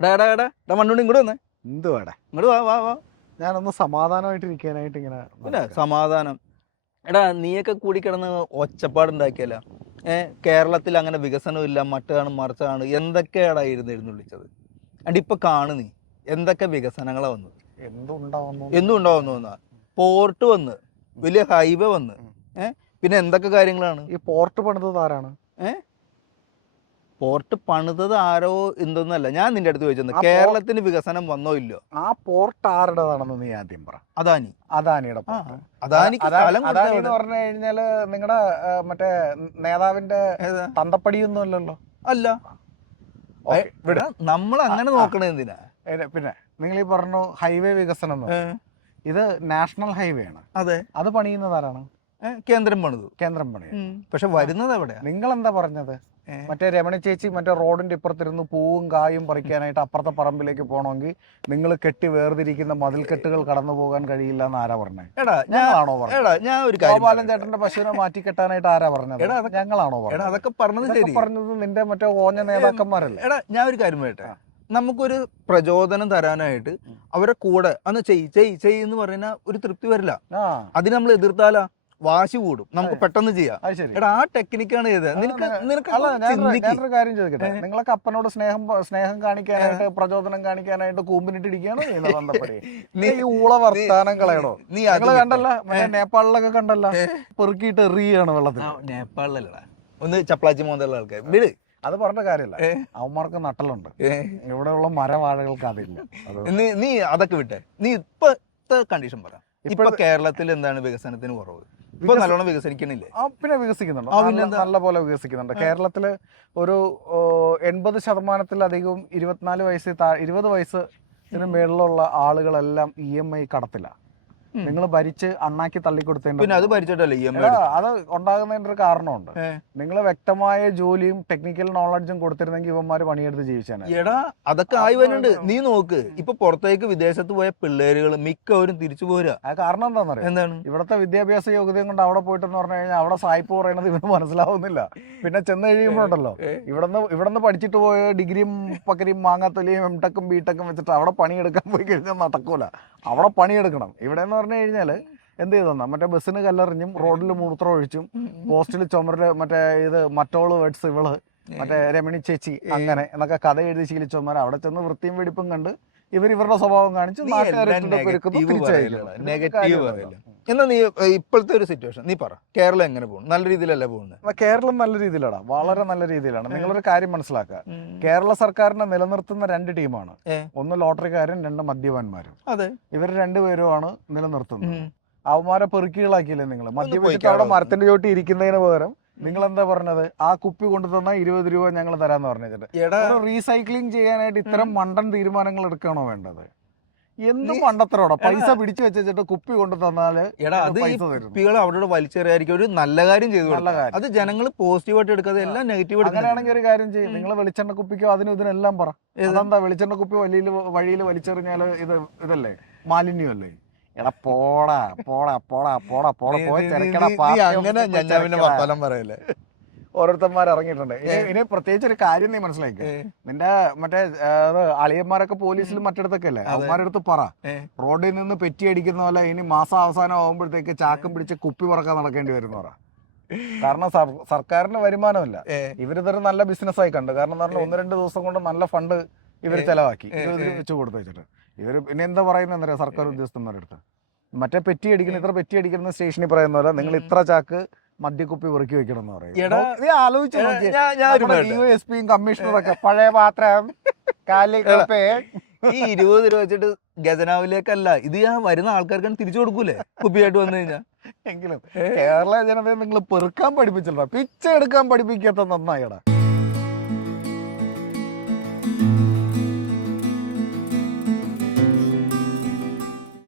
എടാ എടാ എടാ എടാ മണ്ണുണ്ണി ഇങ്ങോട്ട് വന്നേ. എന്തുവാടാ ഇങ്ങോട്ട് വാ വാ വാ. ഞാനൊന്ന് സമാധാനമായിട്ട് ഇരിക്കാനായിട്ട് ഇങ്ങനെ പിന്നെ സമാധാനം. എടാ നീയൊക്കെ കൂടി കിടന്ന് ഒച്ചപ്പാടുണ്ടാക്കിയല്ല. ഏഹ് കേരളത്തിൽ അങ്ങനെ വികസനമില്ല മറ്റാണ് മറിച്ചാണ് എന്തൊക്കെയാടാ ഇരുന്ന് എഴുന്നള്ളിച്ചത്? അണ്ട് ഇപ്പൊ കാണു നീ എന്തൊക്കെ വികസനങ്ങളാ വന്നത്? എന്തുണ്ടാവുന്നു? എന്നും ഉണ്ടാവുന്നു എന്നാ പോർട്ട് വന്ന് വലിയ ഹൈവേ വന്ന് ഏഹ് പിന്നെ എന്തൊക്കെ കാര്യങ്ങളാണ്? ഈ പോർട്ട് പണിതത് ആരാണ്? പോർട്ട് പണിതത് ആരോ എന്തൊന്നല്ല. ഞാൻ നിന്റെ അടുത്ത് ചോദിച്ചത് കേരളത്തിന് വികസനം വന്നോ ഇല്ലോ ആ പോർട്ട് ആരുടേതാണെന്ന് നീ ആദ്യം പറ. അദാനി. അദാനിയുടെ അദാനി എന്ന്? പറഞ്ഞു കഴിഞ്ഞാൽ നിങ്ങളുടെ മറ്റേ നേതാവിന്റെ? തന്തപ്പടിയൊന്നും അല്ലല്ലോ? അല്ല. നമ്മൾ അങ്ങനെ ആ. എന്തിനാ? പിന്നെ നിങ്ങൾ ഈ പറഞ്ഞു ഹൈവേ വികസനം. ഇത് നാഷണൽ ഹൈവേ ആണ്. അതെ. അത് പണിയുന്നത് ആരാണ്? കേന്ദ്രം പണിതു. കേന്ദ്രം പണി ഉം. പക്ഷെ വരുന്നത് എവിടെയാ? നിങ്ങൾ എന്താ പറഞ്ഞത്. മറ്റേ രമണി ചേച്ചി മറ്റേ റോഡിന്റെ ഇപ്പുറത്തിരുന്ന് പൂവും കായും പറിക്കാനായിട്ട് അപ്പുറത്തെ പറമ്പിലേക്ക് പോകണമെങ്കിൽ നിങ്ങൾ കെട്ടി വേർതിരിക്കുന്ന മതിൽക്കെട്ടുകൾ കടന്നു പോകാൻ കഴിയില്ല എന്ന് ആരാ പറഞ്ഞത് എടാ ഞങ്ങളാണോ പറഞ്ഞത് ഞാൻ ഒരു ഗോപാലൻ ചേട്ടന്റെ പശുവിനെ മാറ്റി കെട്ടാനായിട്ട് ആരാ പറഞ്ഞത്? എടാ, ഞങ്ങളാണോ പറഞ്ഞത്? അതൊക്കെ പറഞ്ഞത് ശരി. പറഞ്ഞത് നിന്റെ മറ്റേ ഓഞ്ഞ നേതാക്കന്മാരല്ലേ? എടാ ഞാൻ ഒരു കാര്യം പറയട്ടെ. നമുക്കൊരു പ്രചോദനം തരാനായിട്ട് അവരെ കൂടെ അന്ന് ചെയ് ചെയ് ചെയ് എന്ന് പറയുന്ന ഒരു തൃപ്തി വരില്ല. അതിന് നമ്മൾ എതിർത്താലാ? വാശി കൂടും. നമുക്ക് പെട്ടെന്ന് ചെയ്യാം. എടാ ആ ടെക്നിക്കാണ് ചെയ്തത് നിനക്ക് നിനക്ക് ഞാനൊരു കാര്യം ചോദിക്കട്ടെ. നിങ്ങളൊക്കെ അപ്പനോട് സ്നേഹം സ്നേഹം കാണിക്കാനായിട്ട് പ്രചോദനം കാണിക്കാനായിട്ട് ചെയ്യുന്നത് ബന്ധപ്പെടി നീ- ഈ ഊള വർത്താനം കളയണോ? നീ വിട്ടോ. കണ്ടല്ല? മറ്റേ നേപ്പാളിലൊക്കെ കണ്ടല്ല? പെറുക്കിയിട്ട് എറിയാണ് വെള്ളത്തിൽ. നേപ്പാളിലല്ലടാ. ഒന്ന് ചപ്പളാച്ചി മോന്തലുള്ള ആൾക്കാർ വിട്. അത് പറഞ്ഞ കാര്യമല്ല. അവന്മാർക്ക് നട്ടലുണ്ട്. ഇവിടെയുള്ള മരവാഴകൾക്ക് അതില്ല. നീ അതൊക്കെ വിട്ടേ. നീ ഇപ്പത്തെ കണ്ടീഷൻ പറ. ഇപ്പൊ കേരളത്തിൽ എന്താണ് വികസനത്തിന് കുറവ്? ഇപ്പൊ നല്ലോണം പിന്നെ വികസിക്കുന്നുണ്ട്. നല്ല-? പോലെ വികസിക്കുന്നുണ്ട്. കേരളത്തിൽ ഒരു എൺപത് ശതമാനത്തിലധികവും ഇരുപത്തിനാല് വയസ്സ് ഇരുപത് വയസ്സിന് മേളിലുള്ള ആളുകളെല്ലാം ഇ എം ഐ കടത്തില്ല. നിങ്ങൾ ഭരിച്ച് അണ്ണാക്കി തള്ളിക്കൊടുത്തതിന്റെ പിന്നെ അത് ഭരിച്ചിട്ടല്ലേ അത് ഉണ്ടാകുന്നതിന്റെ ഒരു കാരണമുണ്ട്. നിങ്ങൾ വ്യക്തമായ ജോലിയും ടെക്നിക്കൽ നോളജും കൊടുത്തിരുന്നെങ്കിൽ ഇവന്മാര് പണിയെടുത്ത് ജീവിച്ചാണ് എടാ അതൊക്കെ ആയി വരുന്നുണ്ട്. നീ നോക്ക് ഇപ്പൊ പുറത്തേക്ക് വിദേശത്ത് പോയ പിള്ളേരുകൾ മിക്കവരും തിരിച്ചു പോരാ. ആ കാരണം എന്താണെന്നറിയാം എന്താണ്? ഇവിടുത്തെ വിദ്യാഭ്യാസ യോഗ്യതയും കൊണ്ട് അവിടെ പോയിട്ടെന്ന് പറഞ്ഞു കഴിഞ്ഞാൽ അവിടെ സായിപ്പ് പറയുന്നത് ഇവന് മനസ്സിലാവുന്നില്ല. പിന്നെ ചെന്ന് കഴിയുമ്പോഴുണ്ടല്ലോ. ഇവിടുന്ന് ഇവിടുന്ന് പഠിച്ചിട്ട് പോയ ഡിഗ്രിയും പക്കരിയും മാങ്ങാത്തൊലിയും എം ടെക്കും ബി ടെക്കും വെച്ചിട്ട് അവിടെ പണിയെടുക്കാൻ പോയി കഴിഞ്ഞാൽ നടക്കൂല. അവിടെ പണിയെടുക്കണം. ഇവിടെ എന്ന് പറഞ്ഞു കഴിഞ്ഞാൽ എന്ത് ചെയ്തെന്നാ മറ്റേ ബസ്സിന് കല്ലെറിഞ്ഞും റോഡിൽ മൂത്രം ഒഴിച്ചും പോസ്റ്റിൽ ചുമരിൽ മറ്റേ ഇത് മറ്റോൾ വേർഡ്സ് ഇവൾ മറ്റേ രമണി ചേച്ചി അങ്ങനെ എന്നൊക്കെ കഥ എഴുതി ശീലിച്ചവന്മാർ അവിടെ ചെന്ന് വൃത്തിയും വെടിപ്പും കണ്ട് ഇവർ ഇവരുടെ സ്വഭാവം കാണിച്ചു നാട്ടുകാരെ എല്ലാം എന്നാ നീ ഇപ്പോഴത്തെ ഒരു സിറ്റുവേഷൻ നീ പറ കേരളം എങ്ങനെ പോകും നല്ല രീതിയിലല്ലേ പോകുന്നത് കേരളം നല്ല രീതിയിലാണ് വളരെ നല്ല രീതിയിലാണ്. നിങ്ങളൊരു കാര്യം മനസ്സിലാക്കുക. കേരള സർക്കാരിനെ നിലനിർത്തുന്ന രണ്ട് ടീമാണ്. ഒന്ന് ലോട്ടറിക്കാരും രണ്ട് മദ്യപാന്മാരും. അതെ. ഇവർ രണ്ടുപേരുമാണ് നിലനിർത്തുന്നത്. അവന്മാരെ പെറുക്കികളാക്കിയില്ലേ നിങ്ങൾ മദ്യപിച്ചിട്ട്. അവിടെ മരത്തിന്റെ ചോട്ടി ഇരിക്കുന്നതിന് പകരം നിങ്ങൾ എന്താ പറഞ്ഞത്? ആ കുപ്പി കൊണ്ടു തന്ന ഇരുപത് രൂപ ഞങ്ങൾ തരാന്ന് പറഞ്ഞിട്ട് റീസൈക്ലിംഗ് ചെയ്യാനായിട്ട് ഇത്തരം മണ്ടൻ തീരുമാനങ്ങൾ എടുക്കണോ വേണ്ടത്? എന്ത് നീ- പൈസ പിടിച്ചു വെച്ചിട്ട് കുപ്പി കൊണ്ടു തന്നാൽ എടാ അത് ഈ കുപ്പികൾ അവിടെ വലിച്ചെറിയായിരിക്കും ഒരു നല്ല കാര്യം ചെയ്തു നല്ല കാര്യം. അത് ജനങ്ങൾ പോസിറ്റീവായിട്ട് എടുക്കാതെ എല്ലാം നെഗറ്റീവ് അങ്ങനെയാണെങ്കിൽ ഒരു കാര്യം ചെയ്യും. നിങ്ങൾ വെളിച്ചെണ്ണ കുപ്പിക്കോ അതിനും ഇതിനെല്ലാം പറ. അതെന്താ വെളിച്ചെണ്ണ കുപ്പി വലിയ വഴിയിൽ വലിച്ചെറിഞ്ഞാൽ ഇത് ഇതല്ലേ? മാലിന്യമല്ലേ? എടാ പോടാ പോടാ പോടാ പോടാ പോടാ പോയി തിരക്കടാ അങ്ങനെ ഞാൻ പിന്നെ പറയല്ലേ? ഓരോരുത്തന്മാർ ഇറങ്ങിയിട്ടുണ്ട് ഇനി ഇനി പ്രത്യേകിച്ച് ഒരു കാര്യം നീ മനസ്സിലാക്കി. നിന്റെ മറ്റേ അളിയന്മാരൊക്കെ പോലീസിലും മറ്റിടത്തൊക്കെ അല്ലേ? അവന്മാരടുത്ത് പറ. റോഡിൽ നിന്ന് പെറ്റി അടിക്കുന്ന പോലെ ഇനി മാസം അവസാനം ആകുമ്പോഴത്തേക്ക് ചാക്കും പിടിച്ച് കുപ്പി പറക്കാൻ നടക്കേണ്ടി വരും പറ. കാരണം സർക്കാരിന് വരുമാനമില്ല. ഇവരിതൊരു നല്ല ബിസിനസ് ആയി കണ്ടു. കാരണം പറഞ്ഞാൽ ഒന്ന് രണ്ട് ദിവസം കൊണ്ട് നല്ല ഫണ്ട് ഇവർ ചെലവാക്കി. വെച്ച് കൊടുത്തു വെച്ചിട്ട് ഇവർ പിന്നെ എന്താ പറയുന്നത് എന്താ സർക്കാർ ഉദ്യോഗസ്ഥന്മാരുടെ അടുത്ത് മറ്റേ പെറ്റി അടിക്കുന്ന ഇത്ര പെറ്റി അടിക്കുന്ന സ്റ്റേഷനിൽ പറയുന്ന പോലെ നിങ്ങൾ ഇത്ര ചാക്ക് മദ്യക്കുപ്പി വെറുക്കി വെക്കണം എന്ന് പറയും നീ ആലോചിച്ച്. കമ്മീഷണറൊക്കെ പഴയ പാത്രം കാലിക്കപ്പേ ഈ ഇരുപത് രൂപ വെച്ചിട്ട് ഖജനാവിലേക്കല്ല ഇത് ഞാൻ വരുന്ന ആൾക്കാർക്ക് തിരിച്ചു കൊടുക്കൂലേ? കുപ്പിയായിട്ട് വന്നു കഴിഞ്ഞാൽ എങ്കിലും കേരള ജനതയെ നിങ്ങൾ പെറുക്കാൻ പഠിപ്പിച്ചല്ലോ പിച്ച എടുക്കാൻ പഠിപ്പിക്കാത്ത നന്നായിടാ